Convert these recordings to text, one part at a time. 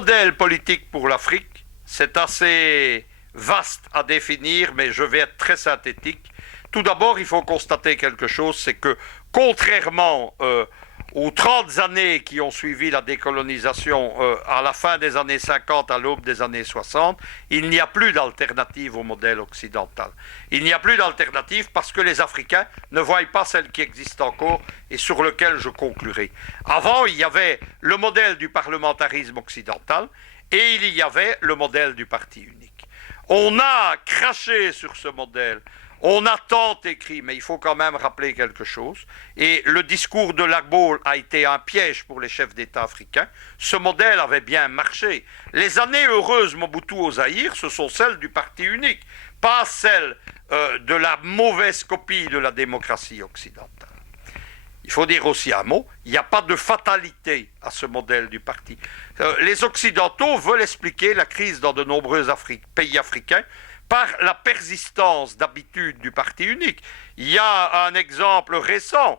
modèle politique pour l'Afrique, c'est assez vaste à définir, mais je vais être très synthétique. Tout d'abord, il faut constater quelque chose, c'est que contrairement aux 30 années qui ont suivi la décolonisation à la fin des années 50, à l'aube des années 60, il n'y a plus d'alternative au modèle occidental. Il n'y a plus d'alternative parce que les Africains ne voient pas celle qui existe encore et sur lequel je conclurai. Avant, il y avait le modèle du parlementarisme occidental et il y avait le modèle du parti unique. On a craché sur ce modèle. On a tant écrit, mais il faut quand même rappeler quelque chose. Et le discours de Lagbo a été un piège pour les chefs d'État africains. Ce modèle avait bien marché. Les années heureuses Mobutu au Zaïre, ce sont celles du parti unique, pas celles de la mauvaise copie de la démocratie occidentale. Il faut dire aussi un mot, il n'y a pas de fatalité à ce modèle du parti. Les Occidentaux veulent expliquer la crise dans de nombreux pays africains par la persistance d'habitude du parti unique. Il y a un exemple récent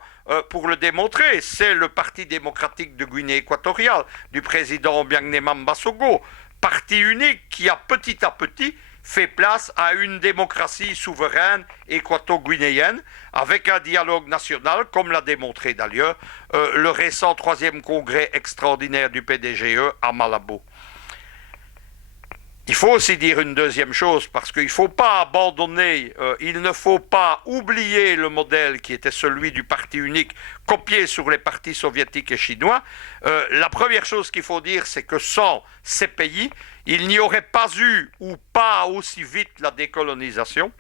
pour le démontrer, c'est le Parti démocratique de Guinée équatoriale du président Obiang-Nema Mbasogo, parti unique qui a petit à petit fait place à une démocratie souveraine équato-guinéenne avec un dialogue national, comme l'a démontré d'ailleurs le récent 3e congrès extraordinaire du PDGE à Malabo. Il faut aussi dire une deuxième chose, parce qu'il ne faut pas abandonner, il ne faut pas oublier le modèle qui était celui du parti unique, copié sur les partis soviétiques et chinois. La première chose qu'il faut dire, c'est que sans ces pays, il n'y aurait pas eu, ou pas aussi vite, la décolonisation.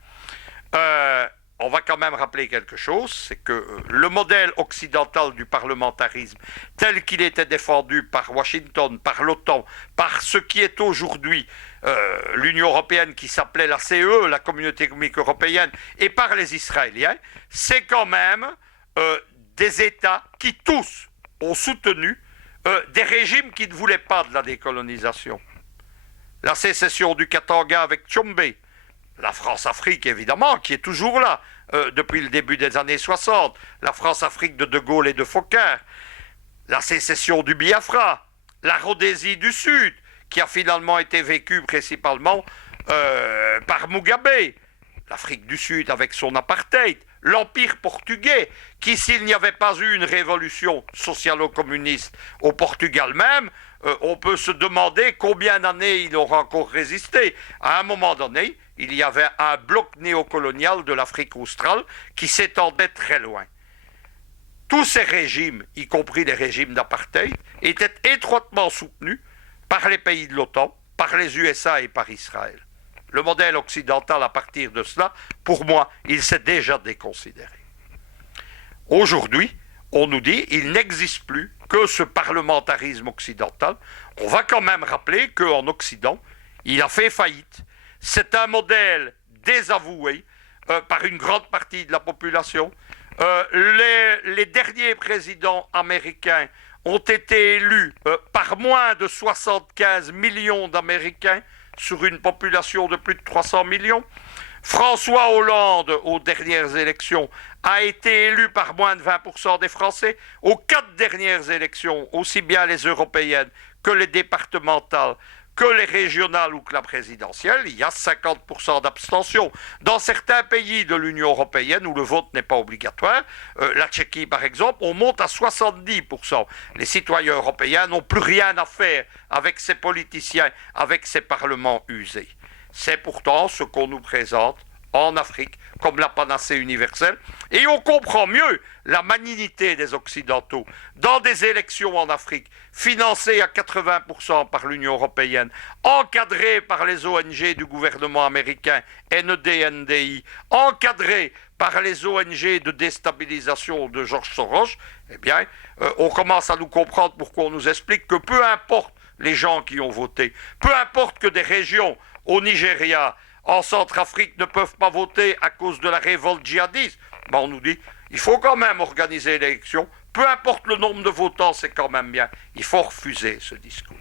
On va quand même rappeler quelque chose, c'est que le modèle occidental du parlementarisme, tel qu'il était défendu par Washington, par l'OTAN, par ce qui est aujourd'hui l'Union européenne qui s'appelait la CE, la Communauté économique européenne, et par les Israéliens, c'est quand même des États qui tous ont soutenu des régimes qui ne voulaient pas de la décolonisation. La sécession du Katanga avec Tchombe, la France-Afrique, évidemment, qui est toujours là depuis le début des années 60. La France-Afrique de Gaulle et de Foccart. La sécession du Biafra. La Rhodésie du Sud, qui a finalement été vécue principalement par Mugabe. L'Afrique du Sud avec son apartheid. L'Empire portugais, qui, s'il n'y avait pas eu une révolution socialo-communiste au Portugal même, on peut se demander combien d'années il aura encore résisté. À un moment donné, il y avait un bloc néocolonial de l'Afrique australe qui s'étendait très loin. Tous ces régimes, y compris les régimes d'apartheid, étaient étroitement soutenus par les pays de l'OTAN, par les USA et par Israël. Le modèle occidental, à partir de cela, pour moi, il s'est déjà déconsidéré. Aujourd'hui, on nous dit qu'il n'existe plus que ce parlementarisme occidental. On va quand même rappeler qu'en Occident, il a fait faillite. C'est un modèle désavoué par une grande partie de la population. Les derniers présidents américains ont été élus par moins de 75 millions d'Américains sur une population de plus de 300 millions. François Hollande, aux dernières élections, a été élu par moins de 20% des Français. Aux 4 dernières élections, aussi bien les européennes que les départementales, que les régionales ou que la présidentielle, il y a 50% d'abstention. Dans certains pays de l'Union européenne où le vote n'est pas obligatoire, la Tchéquie par exemple, on monte à 70%. Les citoyens européens n'ont plus rien à faire avec ces politiciens, avec ces parlements usés. C'est pourtant ce qu'on nous présente en Afrique comme la panacée universelle. Et on comprend mieux la malignité des Occidentaux dans des élections en Afrique, financées à 80% par l'Union européenne, encadrées par les ONG du gouvernement américain, NED-NDI, encadrées par les ONG de déstabilisation de George Soros. Eh bien, on commence à nous comprendre pourquoi on nous explique que peu importe les gens qui ont voté, peu importe que des régions au Nigeria, en Centrafrique, ne peuvent pas voter à cause de la révolte djihadiste. Ben on nous dit, il faut quand même organiser l'élection, peu importe le nombre de votants, c'est quand même bien. Il faut refuser ce discours.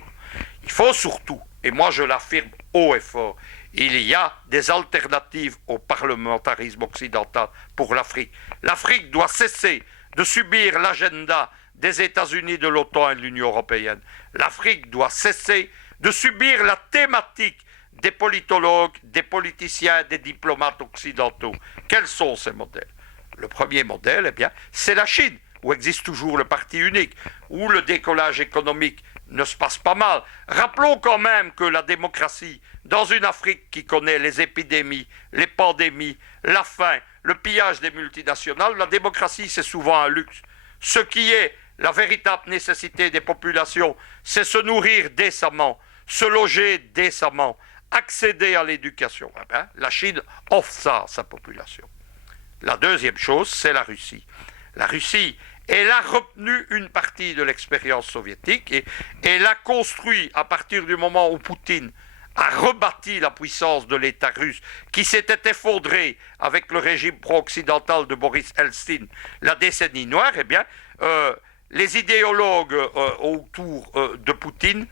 Il faut surtout, et moi je l'affirme haut et fort, il y a des alternatives au parlementarisme occidental pour l'Afrique. L'Afrique doit cesser de subir l'agenda des États-Unis, de l'OTAN et de l'Union européenne. L'Afrique doit cesser de subir la thématique des politologues, des politiciens, des diplomates occidentaux. Quels sont ces modèles? Le premier modèle, eh bien, c'est la Chine, où existe toujours le parti unique, où le décollage économique ne se passe pas mal. Rappelons quand même que la démocratie, dans une Afrique qui connaît les épidémies, les pandémies, la faim, le pillage des multinationales, la démocratie, c'est souvent un luxe. Ce qui est la véritable nécessité des populations, c'est se nourrir décemment, se loger décemment, accéder à l'éducation. Eh bien, la Chine offre ça à sa population. La deuxième chose, c'est la Russie. La Russie, elle a retenu une partie de l'expérience soviétique et elle a construit, à partir du moment où Poutine a rebâti la puissance de l'État russe, qui s'était effondré avec le régime pro-occidental de Boris Eltsine, la décennie noire, eh bien, les idéologues autour de Poutine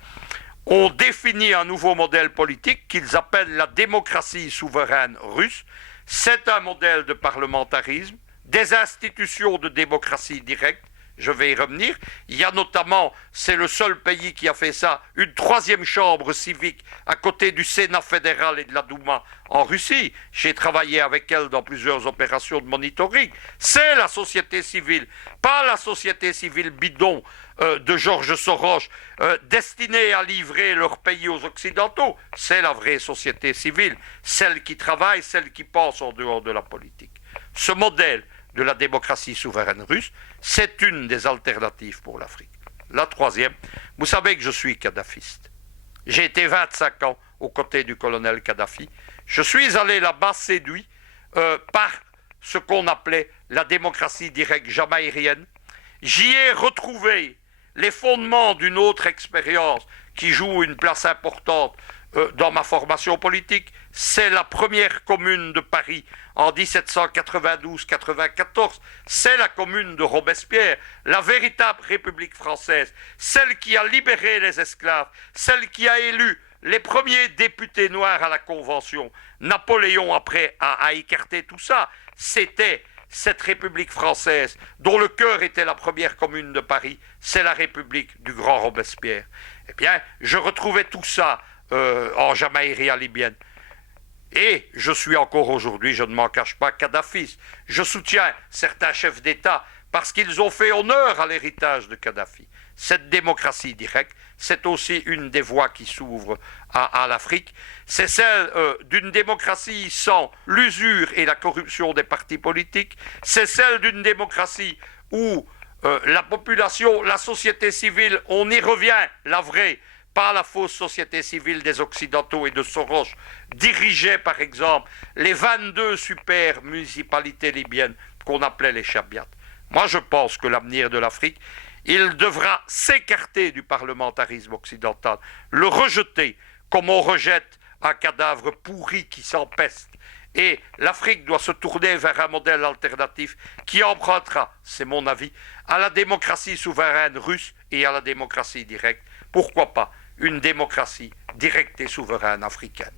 ont défini un nouveau modèle politique qu'ils appellent la démocratie souveraine russe. C'est un modèle de parlementarisme, des institutions de démocratie directe, je vais y revenir. Il y a notamment, c'est le seul pays qui a fait ça, une troisième chambre civique à côté du Sénat fédéral et de la Douma en Russie. J'ai travaillé avec elle dans plusieurs opérations de monitoring. C'est la société civile, pas la société civile bidon de Georges Soros, destinée à livrer leur pays aux Occidentaux. C'est la vraie société civile, celle qui travaille, celle qui pense en dehors de la politique. Ce modèle de la démocratie souveraine russe, c'est une des alternatives pour l'Afrique. La troisième, vous savez que je suis kadhafiste. J'ai été 25 ans aux côtés du colonel Kadhafi. Je suis allé là-bas séduit par ce qu'on appelait la démocratie directe jamaïrienne. J'y ai retrouvé les fondements d'une autre expérience qui joue une place importante dans ma formation politique. C'est la première commune de Paris en 1792-94. C'est la commune de Robespierre, la véritable République française, celle qui a libéré les esclaves, celle qui a élu les premiers députés noirs à la Convention. Napoléon, après, a écarté tout ça. C'était cette République française, dont le cœur était la première commune de Paris, c'est la République du grand Robespierre. Eh bien, je retrouvais tout ça en Jamaïria libyenne. Et je suis encore aujourd'hui, je ne m'en cache pas, kadhafiste. Je soutiens certains chefs d'État parce qu'ils ont fait honneur à l'héritage de Kadhafi. Cette démocratie directe, c'est aussi une des voies qui s'ouvrent à l'Afrique. C'est celle d'une démocratie sans l'usure et la corruption des partis politiques. C'est celle d'une démocratie où la population, la société civile, on y revient, la vraie, pas la fausse société civile des Occidentaux et de Soros, dirigeait par exemple les 22 super municipalités libyennes qu'on appelait les Chabiats. Moi je pense que l'avenir de l'Afrique, il devra s'écarter du parlementarisme occidental, le rejeter comme on rejette un cadavre pourri qui s'empeste. Et l'Afrique doit se tourner vers un modèle alternatif qui empruntera, c'est mon avis, à la démocratie souveraine russe et à la démocratie directe. Pourquoi pas une démocratie directe et souveraine africaine.